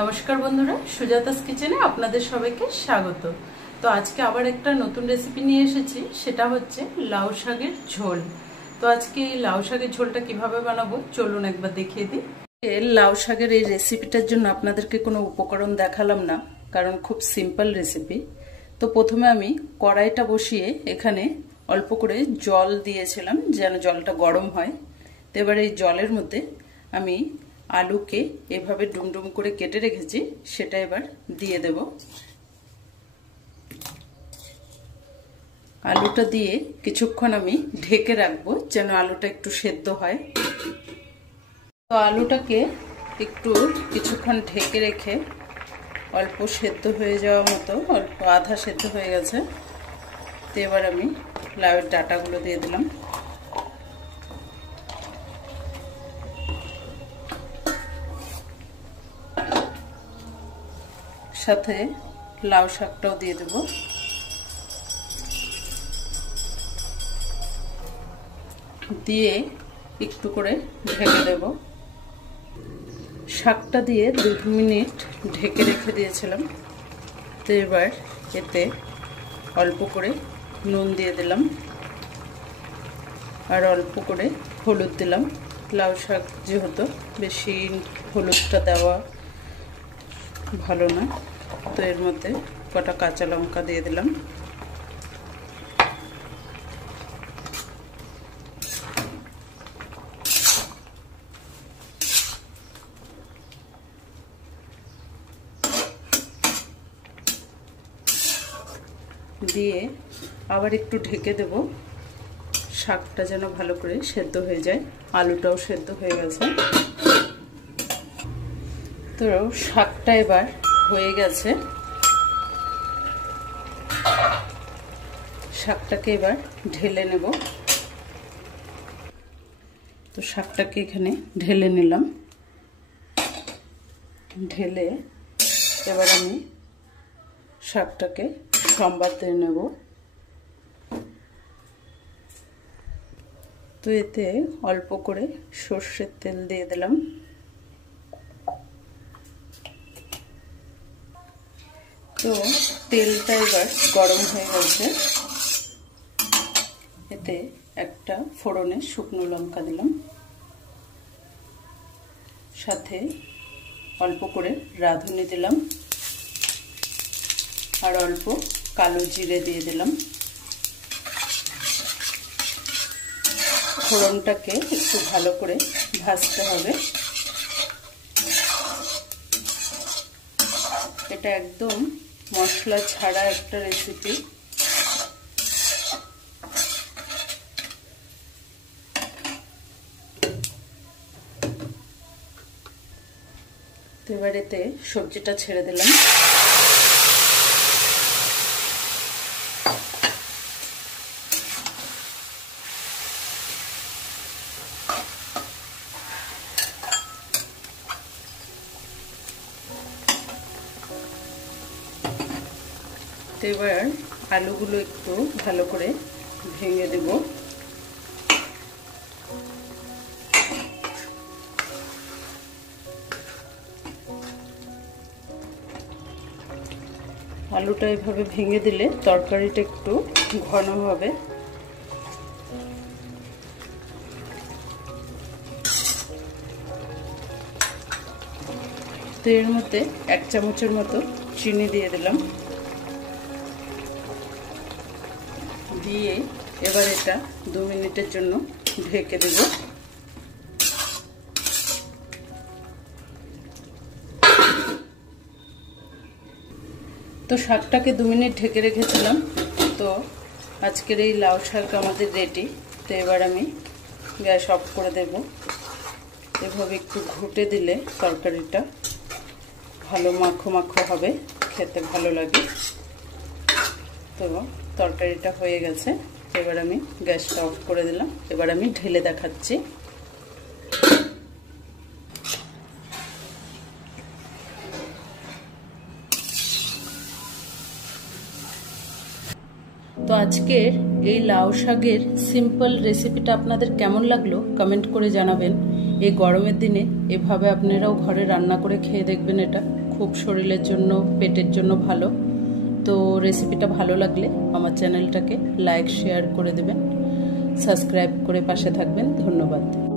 নমস্কার বন্ধুরা, সুজাতাস কিচেনে আপনাদের সবাইকে স্বাগত। তো আজকে আবার একটা নতুন রেসিপি নিয়ে এসেছি, সেটা হচ্ছে লাউ শাকের ঝোল। তো আজকে এই লাউ শাকের ঝোলটা কিভাবে বানাবো চলুন একবার দেখিয়ে দিই। লাউ শাকের এই রেসিপিটার জন্য আপনাদেরকে কোনো উপকরণ দেখালাম না, কারণ খুব সিম্পল রেসিপি। তো প্রথমে আমি কড়াইটা বসিয়ে এখানে অল্প করে জল দিয়েছিলাম যেন জলটা গরম হয়। তো এবার এই জলের মধ্যে আমি আলুকে এভাবে ডুমডুম করে কেটে রেখেছি সেটা এবার দিয়ে দেব। আলুটা দিয়ে কিছুক্ষণ আমি ঢেকে রাখবো যেন আলুটা একটু সেদ্ধ হয়। তো আলুটাকে একটু কিছুক্ষণ ঢেকে রেখে অল্প সেদ্ধ হয়ে যাওয়ার মতো, অল্প আধা সেদ্ধ হয়ে গেছে। তো এবার আমি লাউয়ের ডাঁটাগুলো দিয়ে দিলাম। সাথে লাউ শাকটাও দিয়ে দেব। দিয়ে একটু করে ঢেকে দেব। শাকটা দিয়ে 2 মিনিট ঢেকে রেখে দিয়েছিলাম। তো এবার এতে অল্প করে নুন দিয়ে দিলাম আর অল্প করে হলুদ দিলাম। লাউ শাক যেহেতু বেশি হলুদটা দেওয়া ভালো না, তো এর মধ্যে কটা কাঁচা লঙ্কা দিয়ে দিলাম। দিয়ে আবার একটু ঢেকে দেব, শাকটা যেন ভালো করে সেদ্ধ হয়ে যায়। আলুটাও সেদ্ধ হয়ে গেছে। তো শাকটা এবার হয়ে গেছে। শাকটাকে এবার ঢেলে নেব। তো শাকটাকে এখানে ঢেলে নিলাম। ঢেলে এবার আমি শাকটাকে সম্বার দিয়ে নেব। তো এতে অল্প করে সর্ষের তেল দিয়ে দিলাম। তো তেলটা এবার গরম হয়ে গেছে। এতে একটা ফোড়নে শুকনো লঙ্কা দিলাম, সাথে অল্প করে রাঁধুনি দিলাম আর অল্প কালো জিরে দিয়ে দিলাম। ফোড়নটাকে একটু ভালো করে ভাজতে হবে। এটা একদম মশলা ছাড়া একটা রেসিপি। তো এবার এতে সবজিটা ছেড়ে দিলাম। তো এবার আলুগুলো একটু ভালো করে ভেঙে দেব। আলুটা এভাবে ভেঙে দিলে তরকারিটা একটু ঘন হবে। তো এর মধ্যে 1 চামচের মতো চিনি দিয়ে দিলাম। দিয়ে এবার এটা 2 মিনিটের জন্য ঢেকে দেব। তো শাকটাকে 2 মিনিট ঢেকে রেখেছিলাম। তো আজকের এই লাউ শাক আমাদের রেডি। তো এবার আমি গ্যাস অফ করে দেব। এভাবে একটু ঘুটে দিলে তরকারিটা ভালো মাখো মাখো হবে, খেতে ভালো লাগে। তো তরকারিটা হয়ে গেছে। এবার আমি গ্যাসটা অফ করে দিলাম। এবার আমি ঢেলে দেখাচ্ছি। তো আজকের এই লাউ শাকের সিম্পল রেসিপিটা আপনাদের কেমন লাগলো কমেন্ট করে জানাবেন। এই গরমের দিনে এভাবে আপনারাও ঘরে রান্না করে খেয়ে দেখবেন, এটা খুব শরীরের জন্য, পেটের জন্য ভালো। তো রেসিপিটা ভালো লাগলে আমার চ্যানেলটাকে লাইক শেয়ার করে দেবেন, সাবস্ক্রাইব করে পাশে থাকবেন। ধন্যবাদ।